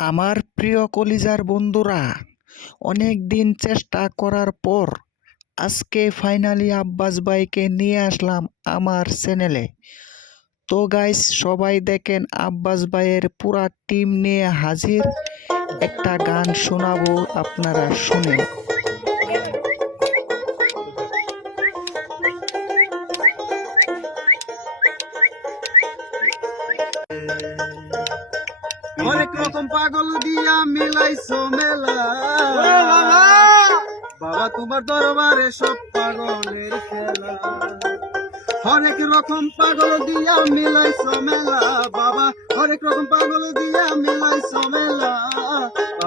আমার প্রিয় কলিজার বন্ধুরা, অনেক দিন চেষ্টা করার পর আজকে ফাইনালি আব্বাস ভাইকে নিয়ে আসলাম আমার চ্যানেলে। তো গাইস, সবাই দেখেন আব্বাস ভাইয়ের পুরা টিম নিয়ে হাজির। একটা গান শোনাবো, আপনারা শুনেন। অনেক রকম পাগল দিয়া মিলাইছো মেলা, বাবা তোমার দরবারে সব পাগলের খেলা। অনেক রকম পাগল দিয়া মিলাইছো মেলা, বাবা অনেক রকম পাগল দিয়া মিলাইছো মেলা,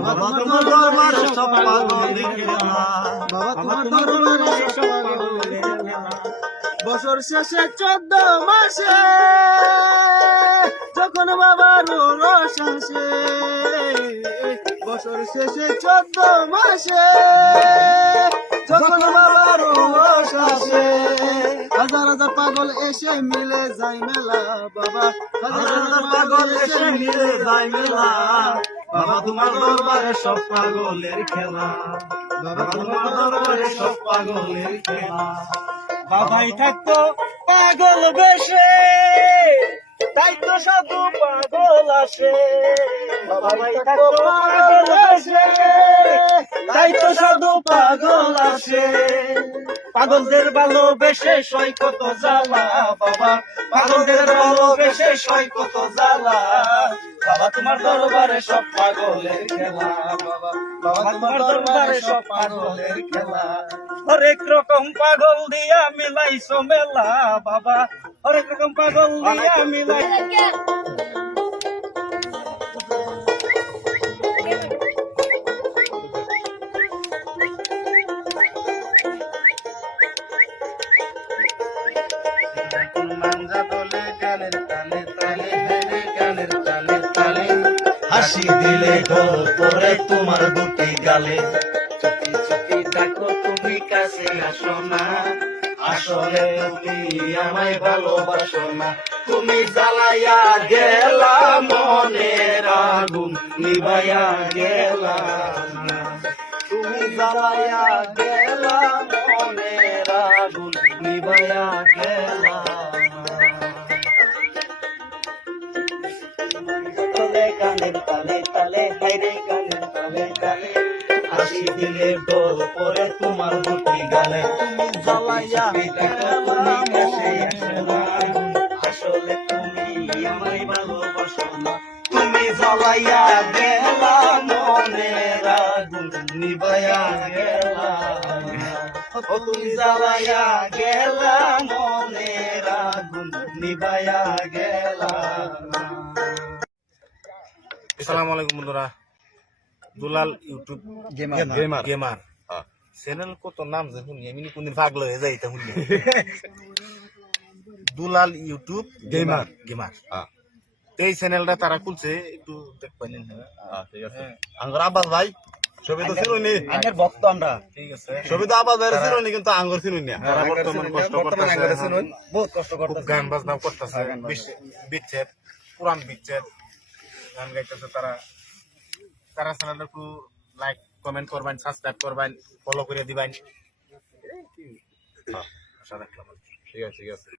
বাবা তোমার দরবারে সব পাগলের খেলা, বাবা তোমার দরবারে সব পাগলের খেলা। বছর শেষে 14 মাসে যখন বাবার রস আসে, বছর শেষে 14 মাসে যখন বাবার রস আসে, হাজার হাজার পাগল এসে মিলে যায় মেলা, বাবা হাজার হাজার পাগল এসে মিলে যায় মেলা, বাবা তোমার দরবারে সব পাগলের খেলা, বাবা তোমার দরবারে সব পাগলের খেলা। বাবাই থাকতো পাগল বেশে, তাই তো সাধু পাগল আসে, বাবাই থাকতো পাগল বেশে, তাই তো সাধু পাগল আসে। পাগলদের ভালোবেসে সয় কত জ্বালা, বাবা পাগলদের ভালোবেসে সয় কত জ্বালা, বাবা তোমার দরবারে সব পাগলের খেলা, বাবা বাবা তোমার দরবারে সব পাগলের খেলা। হরেক রকম পাগল দিয়া মিলাইছো মেলা, বাবা হরেক রকম পাগল দিয়া মিলাই। হাসি দিলে ঢোল পরে তোমার দুটি গালে, চুপি চুপি ডাকো তুমি কাছে আসো না, আসলে তুমি আমায় ভালোবাসো না। তুমি জ্বালাইয়া গেলা মনের আগুন নিভাইয়া গেলা না, তুমি জ্বালাইয়া গেলা মনের আগুন নিভাইয়া গেলা। গানের তালে তালে হাইরে গানের তালে তালে, হাসি দিলে ঢোল পরে তোমার দুটি গালে, তুমি জ্বালাইয়া গেলা মনের আগুন, আসলে তুমি আমায় ভালোবাসো না। তুমি জ্বালাইয়া গেলা মনের আগুন নিভাইয়া গেলা, তুমি জ্বালাইয়া গেলা মনের আগুন নিভাইয়া গেলা। আসসালামু আলাইকুম বন্ধুরা, দুলাল ইউটিউব গেমার চ্যানেল কত নাম যে শুনি আমি কোনদিন পাগল হয়ে যাই, শুনি দুলাল ইউটিউব গেমার এই চ্যানেলটা তারা খুলছে, একটু দেখবেন। ঠিক আছে, আঙ্গর আব্বাস ভাই ছবি তো চিনুনি, আগের ভক্ত আমরা, ঠিক আছে। ছবি তো আব্বাস ভাই চিনুনি, কিন্তু আঙ্গর চিনুনি না। তারা বর্তমান কষ্ট করতেছে, বহুত কষ্ট করতেছে, গান বাজনা করতেছে, বিচ্ছেদ পুরান বিচ্ছেদ গান গাইতেছে। তারা চ্যানেলটা একটু লাইক কমেন্ট করবেন, সাবস্ক্রাইব করবেন, ফলো করে দিবেন। ঠিক আছে ঠিক আছে।